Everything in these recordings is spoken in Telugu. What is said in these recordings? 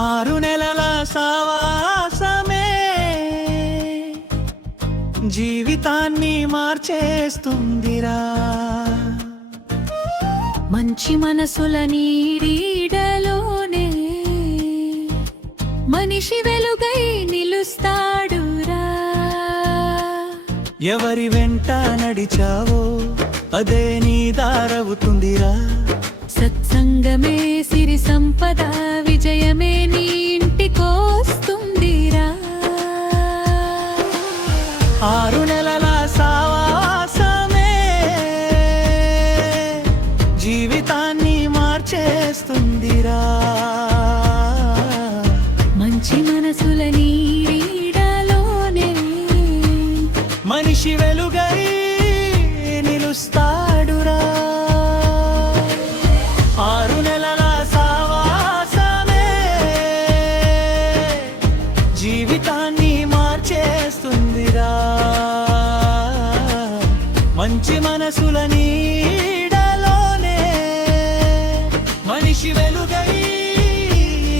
6 నెలల సావాసమే జీవితాన్ని మార్చేస్తుందిరా. మంచి మనసుల నీడలోనే మనిషి వెలుగై నిలుస్తాడురా. ఎవరి వెంట నడిచావో అదే నీ దారవుతుందిరా. సత్సంగమే సిరి సంపద, విజయమే నీ ఇంటికొస్తుందిరా. 6 నెలల సావాసమే జీవితాన్ని మార్చేస్తుందిరా. మంచి మనసుల నీడలోనే మనిషి వెలుగై నిలుస్తాడురా. 6 నెలల సావాసమే జీవితాన్ని మార్చేస్తుందిరా. మంచి మనసుల నీడలోనే మనిషి వెలుగై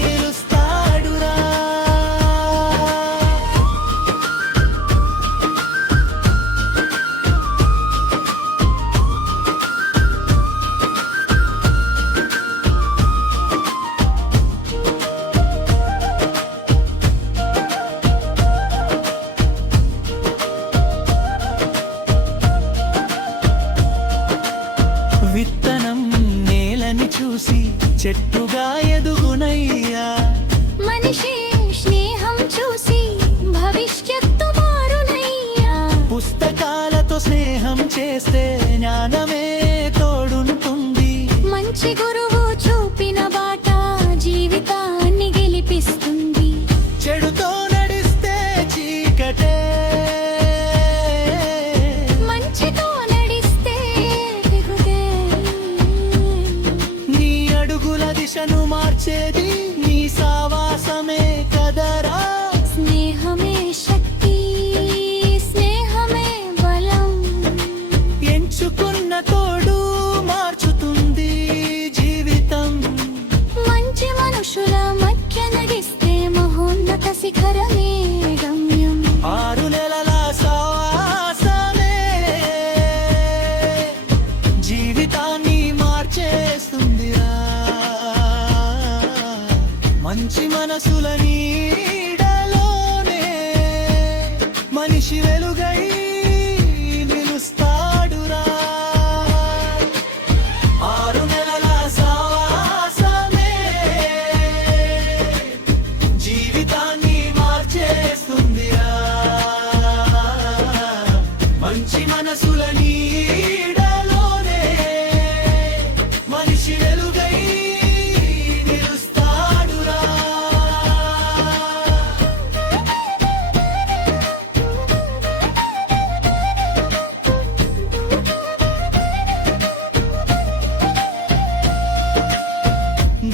నిలుస్తాడురా. విత్తనం నేలని చూసి చెట్టుగా ఎదుగునయ్యా. మనిషి స్నేహం చూసి భవిష్యత్తు మారునయ్యా. పుస్తకాలతో స్నేహం చేస్తే జ్ఞానమే తోడుంటుంది. మంచి గురువు చూపిన బాట జీవితాన్ని గెలిపిస్తుంది. చెడుతో నడిస్తే చీకటే, మంచితో నడిస్తే దిగుదే. నీ అడుగుల దిశను మార్చేది నీ సావాసమే కదరా. స్నేహమే శక్తి, స్నేహమే బలం. ఎంచుకున్న తోడు మార్చుతుంది జీవితం. మంచి మనుషుల మధ్య నడిస్తే మహోన్నత శిఖరమే గమ్యం. 6 నెలల సావాసమే జీవితాన్ని మార్చేస్తుందిరా. మంచి మనసుల నీడలోనే మనిషి వెలుగై నిలుస్తాడురా. 6 నెలల సావాసమే జీవితాన్ని మార్చేస్తుందిరా. మంచి మనసుల నీడలోనే మనిషి వెలుగై నిలుస్తాడురా.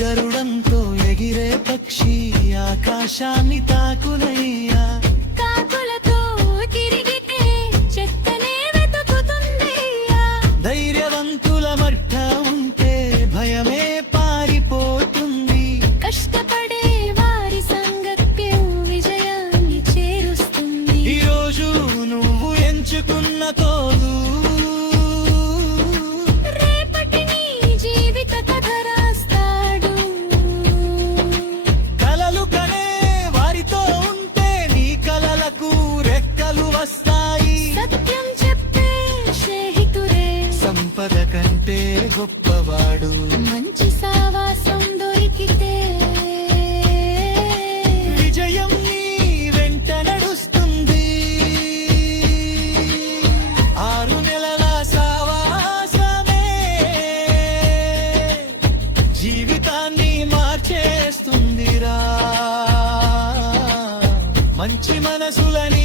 గరుడంతో ఎగిరే పక్షి ఆకాశాన్ని తాకునయ్యా. కాకులతో తిరిగితే చెత్తనే వెతుకుతుందయ్యా. ధైర్యవంతుల మట్ట ఉంటే భయమే పారిపోతుంది. కష్టపడే వారి సంగత్యం విజయాన్ని చేరుస్తుంది. ఈరోజు నువ్వు ఎంచుకున్న తోడు రేపటి నీ జీవిత కథ రాస్తాడు. కలలు కనే వారితో ఉంటే నీ కలలకు రెక్కలు వస్తాయి. సత్యం చెప్పే స్నేహితుడే సంపద కంటే గొప్పవాడు. మంచి సావాసం దొరికితే విజయం నీ వెంట నడుస్తుంది. 6 నెలల సావాసమే జీవితాన్ని మార్చేస్తుందిరా. మంచి మనసులని